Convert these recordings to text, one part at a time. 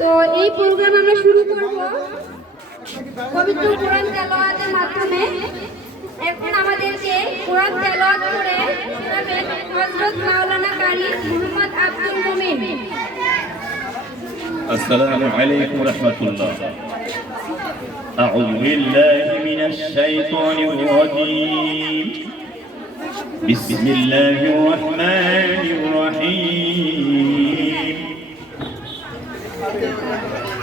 তো এই প্রোগ্রাম আমরা শুরু করব পবিত্র কোরআন তেলাওয়াতের মাধ্যমে এখন আমাদেরকে কোরআন তেলাওয়াত করে শোনাবেন হযরত মাওলানা কারি মুহাম্মদ আব্দুল মুমিন السلام عليكم ورحمة الله أعوذ بالله من الشيطان الرجيم بسم الله الرحمن الرحيم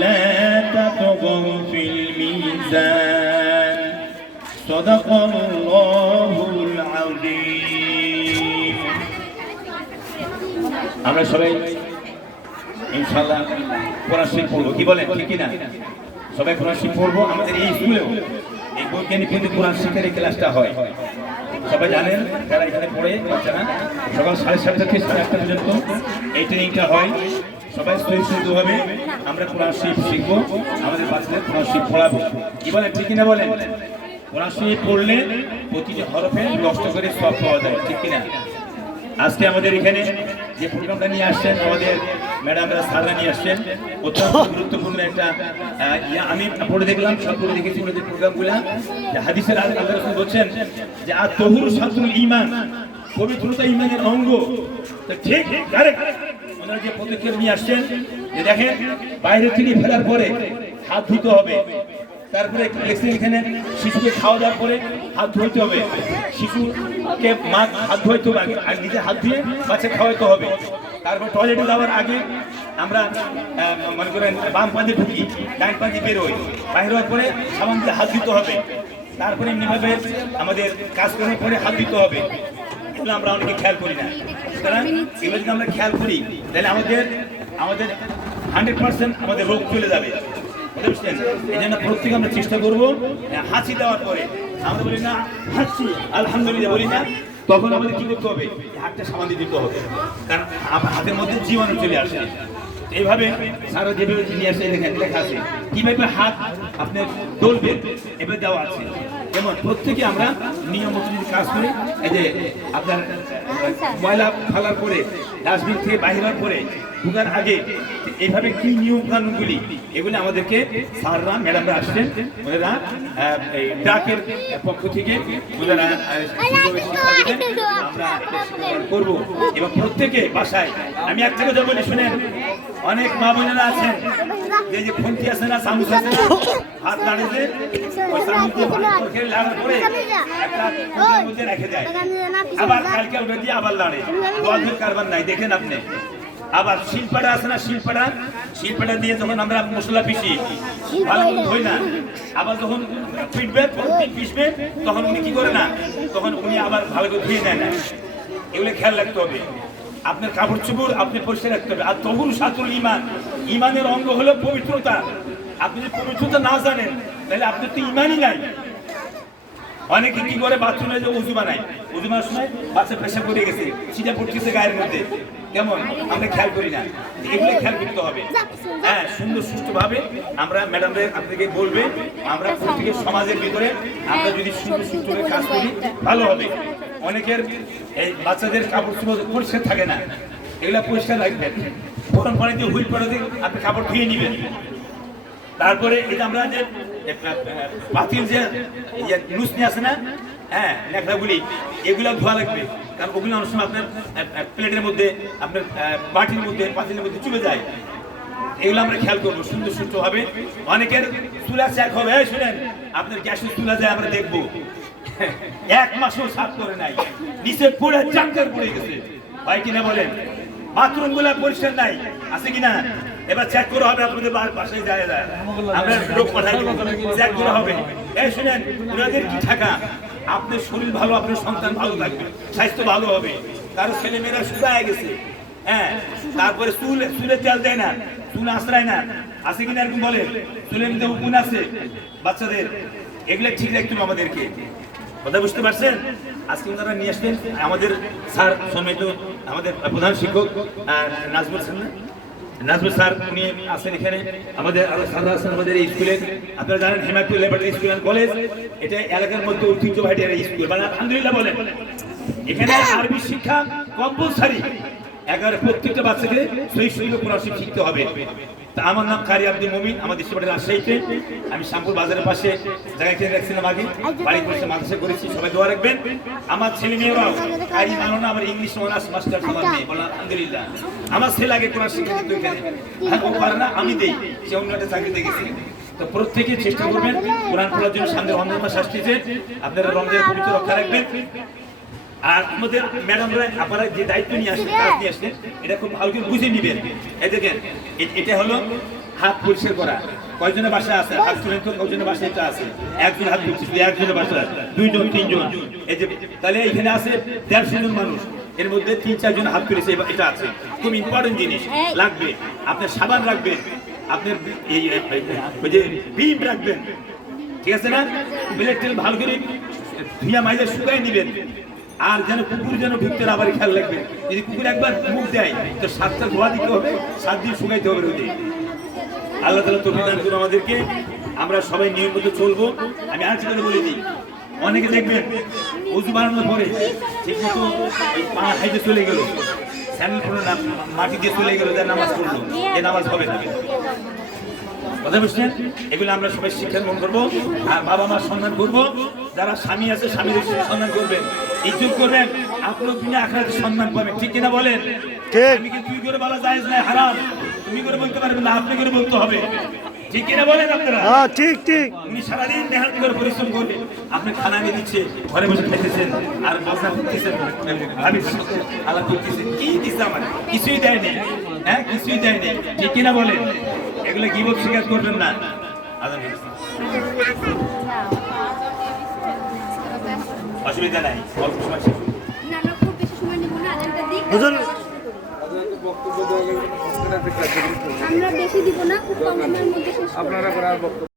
ألا تطغوا في الميزان صدق الله العظيم আমরা সবাই ইনশাল্লাহ কোরআন শরীফ পড়বো কি বলেন ঠিক কিনা সবাই কোরআন শরীফ পড়বো আমাদের এই স্কুলেও এই বৈজ্ঞানিক কিন্তু কোরআন শিক্ষার এই ক্লাসটা হয় সবাই জানেন যারা এখানে পড়ে বাচ্চারা সকাল সাড়ে সাতটা থেকে সাড়ে আটটা পর্যন্ত এই ট্রেনিংটা হয় সবাই সুন্দরভাবে আমরা কোরআন শরীফ শিখব, আমাদের বাচ্চাদের কোরআন শরীফ পড়াবো। কি বলে, ঠিক কিনা বলেন কোরআন শরীফ পড়লে প্রতিটি হরফে নষ্ট করে সব পাওয়া যায়, ঠিক কিনা? আজকে আমাদের এখানে যে প্রোগ্রামটা নিয়ে আসছেন, আমাদের ম্যাডামরা স্যাররা নিয়ে আসছেন, অত্যন্ত গুরুত্বপূর্ণ একটা আমি পড়ে দেখলাম, সব পড়ে দেখেছি ওনাদের প্রোগ্রামগুলা যে হাদিসের আল- আল্লাহ রসুল বলছেন যে, আর তহুর সাতুল ইমান পবিত্রতা ইমানের অঙ্গ। ঠিক কারেক্ট ওনারা যে পদক্ষেপ নিয়ে আসছেন যে দেখেন, বাইরে থেকে ফেলার পরে হাত ধুতে হবে। তারপরে এখানে শিশুকে খাওয়া দাওয়ার পরে হাত ধুইতে হবে। শিশুকে মা হাত ধুইতে হবে আর নিজে হাত ধুয়ে বাচ্চা খাওয়াইতে হবে। তারপর টয়লেটে যাওয়ার আগে আমরা মনে করেন, বাম পাঞ্জে ঢুকি, ডান পাঞ্জে বেরোই। বাইরে হওয়ার পরে সাবান দিয়ে হাত দিতে হবে। তারপরে এমনিভাবে আমাদের কাজ করার পরে হাত দিতে হবে। এগুলো আমরা অনেকে খেয়াল করি না। সুতরাং এগুলো যদি আমরা খেয়াল করি, তাহলে আমাদের আমাদের হান্ড্রেড পার্সেন্ট আমাদের রোগ চলে যাবে। এই জন্য প্রত্যেকে আমরা চেষ্টা করব হ্যাঁ, হাসি দেওয়ার পরে। আমরা বলি না হাসি আলহামদুলিল্লাহ বলি না। তখন আমাদের কি করতে হবে? হাতটা দিতে হবে। কারণ হাতের মধ্যে জীবাণু চলে আসে। এইভাবে সারা যেভাবে নিয়ে আসে দেখেন লেখা আছে। কীভাবে হাত আপনার দলবেন এভাবে দেওয়া আছে। যেমন প্রত্যেকে আমরা নিয়ম মতো যদি কাজ করি। এই যে আপনার ময়লা ফেলার পরে ডাস্টবিন থেকে বাহির হওয়ার পরে ঢুকার আগে এইভাবে কি নিয়ম কানুনগুলি, এগুলি আমাদেরকে স্যাররা, ম্যাডামরা আসছেন, ওনারা ডাকের পক্ষ থেকে ওনারা। আমরা করব। এবং প্রত্যেকে বাসায়, আমি একটা কথা বলি, শুনেন, অনেক মা বোনেরা আছেন, যে যে খুন্তি আছে না চামচ আছে হাত দাঁড়িয়ে ওই ভালো করে লাগার পরে একটা মধ্যে রেখে দেয়। আবার কালকে ওটা দিয়ে আবার লাড়ে। কারবার নাই, দেখেন আপনি। আবার শিলপাটা আছে না শিলপাটা শিলপাটা দিয়ে যখন আমরা মশলা পিসি ভালো করে না। আবার যখন পিটবে পিসবে তখন উনি কি করে না? তখন উনি আবার ভালো করে ধুয়ে নেয় না। এগুলো খেয়াল রাখতে হবে। আপনার কাপড় চোপড় আপনি পরিষ্কার রাখতে হবে। আর তবুর সাতুল ইমান। ইমানের অঙ্গ হলো পবিত্রতা। আপনি যদি পবিত্রতা না জানেন, তাহলে আপনার তো ইমানই নাই। অনেকে কি করে? বাথরুমে যে উজু বানায়। উজু বানার সময় বাচ্চা পেশা পড়ে গেছে সেটা পড়তেছে গায়ের মধ্যে। কেমন? আমরা খেয়াল করি না। এগুলো খেয়াল করতে হবে। হ্যাঁ সুন্দর, সুষ্ঠুভাবে আমরা ম্যাডামদের আপনাকে বলবে, আমরা প্রত্যেকের সমাজের ভিতরে আমরা যদি সুন্দর, সুষ্ঠুভাবে কাজ করি, ভালো হবে। অনেকের এই বাচ্চাদের কাপড় চোপড় পরিষ্কার থাকে না। এগুলা পরিষ্কার রাখবেন। গরম পানি দিয়ে হুইল দিয়ে আপনি কাপড় ধুয়ে নেবেন। তারপরে এটা আমরা যে পাতিল যে ইয়ে লুসনি আছে না হ্যাঁ ন্যাকড়াগুলি এগুলো ধোয়া লাগবে। কারণ ওগুলো অনেক সময় আপনার প্লেটের মধ্যে, আপনার বাটির মধ্যে পাতিলের মধ্যে চুবে যায়। এগুলো আমরা খেয়াল করব, সুন্দর সুস্থ হবে। অনেকের চুলা চেক হবে শুনেন, আপনার গ্যাসের চুলা যায় আমরা দেখব। এক মাসও সাফ করে নাই। নিচে পড়ে চাঙ্কার পড়ে গেছে। ভাই কিনা বলেন? বাথরুমগুলা পরিষ্কার নাই। আছে কিনা? এবার চেক করা হবে, আপনাদের বাসায় যায় যায়। আমরা লোক পাঠাই চেক করা হবে। এই শুনেন, ওনাদের কি থাকা আপনার শরীর ভালো, আপনার সন্তান ভালো থাকবে, স্বাস্থ্য ভালো হবে। কারও ছেলে মেয়েরা শুকায় গেছে। হ্যাঁ তারপরে চুল চুলে তেল দেয় না, চুল আশ্রয় না। আছে কিনা এরকম বলে চুলের মধ্যে উকুন আছে বাচ্চাদের? এগুলো ঠিক রাখতে হবে আমাদেরকে। কথা বুঝতে পারছেন? আজকে ওনারা নিয়ে আসবেন আমাদের স্যার, সমেত আমাদের প্রধান শিক্ষক নাজমুল না? নাজমুল স্যার, উনি আছেন এখানে। আমাদের আরও সাদা আছেন আমাদের এই স্কুলে। আপনারা জানেন Hemayetul labour school and college. এটা এলাকার মধ্যে ঐতিহ্যবাহী স্কুল। মানে আলহামদুলিল্লাহ বলেন, এখানে আরবি শিক্ষা কম্পালসারি এগারো প্রত্যেকটা বাচ্চাকে সেই শৈল কোরআন শিখতে হবে। তা আমার নাম কারি আব্দুল মমিন, আমাদের দেশে বাড়ি রাজশাহীতে। আমি শ্যামপুর বাজারের পাশে জায়গা কিনে রাখছিলাম আগে। বাড়ি করেছে মাদ্রাসা করেছি সবাই দোয়া রাখবেন। আমার ছেলে মেয়েরাও কারি মানো না, আমার ইংলিশ অনার্স মাস্টার সবার মেয়ে, বলা আলহামদুলিল্লাহ। আমার ছেলে আগে কোরআন শিক্ষা দিত এখানে। পারে না, আমি দেই, সে অন্য একটা চাকরিতে গেছি। তো প্রত্যেকে চেষ্টা করবেন কোরআন পড়ার জন্য সামনে রমজান মাস আসতেছে। আপনারা রমজানের পবিত্র রক্ষা রাখবেন। আর আমাদের ম্যাডামরা আপনারা যে দায়িত্ব নিয়ে আসেন কাজ নিয়ে আসেন এটা খুব ভালো করে বুঝে নিবেন। এই দেখেন এটা হলো হাত পরিষ্কার করা। কয়জনের বাসা আছে? হাত তুলে তো কয়জনের বাসা এটা আছে? একজন হাত তুলছে শুধু একজনের বাসা দুইজন, তিনজন। এই যে, তাহলে এখানে আছে দেড়শো জন মানুষ। এর মধ্যে তিন, চারজন হাত তুলেছে এটা আছে। খুব ইম্পর্টেন্ট জিনিস, লাগবে। আপনার সাবান রাখবেন, আপনার এই যে বিম রাখবেন। ঠিক আছে না? ব্লেড ভালো করে ধুইয়া মাইজা শুকাই নিবেন। আর যেন কুকুর যেন ঢুকতে পারে, খেয়াল রাখবেন যদি কুকুর একবার মুখ দেয়, তো সাতটা ধোয়া দিতে হবে, সাত দিন শুকাইতে হবে রোদে। আল্লাহ তালা তফিক দান করুন আমাদেরকে। আমরা সবাই নিয়ম মতো চলবো। আমি আর কথা বলে দিই। অনেকে দেখবেন, উজু বানানোর পরে ঠিক মতো পা হাইতে চলে গেল। স্যান্ডেল মাটি দিয়ে চলে গেল যার নামাজ পড়ল। এ নামাজ হবে না। কথা বুঝছেন এগুলো আমরা সবাই শিক্ষা গ্রহণ করব আর বাবা মার সন্ধান করব। যারা স্বামী আছে স্বামীর সন্ধান করবেন ইজ্জত করবেন আপনার তুমি আখড়াতে সন্ধান পাবেন। ঠিক কিনা বলেন? ঠিক। আমি কি তুই করে বলা যায় না হারাম? তুমি করে বলতে পারবেন না আপনি করে বলতে হবে। ঠিক কিনা বলেন আপনারা? হ্যাঁ ঠিক ঠিক। উনি সারাদিন মেহনত করে পরিশ্রম আপনি খানা দিচ্ছে ঘরে বসে খাইতেছেন আর বসা করতেছেন। ভাবি আলাপ করতেছেন কি দিচ্ছে আমার? কিছুই দেয়নি হ্যাঁ কিছুই দেয়নি ঠিক কিনা বলেন? এগুলো কি বল স্বীকার করবেন না। অসুবিধা নাই অল্প সময় আমরা বেশি সময় নিব না আজানটা দিক। হুজুর আমরা বেশি দিব না খুব কম সময়ের মধ্যে শেষ আপনারা করার বক্তব্য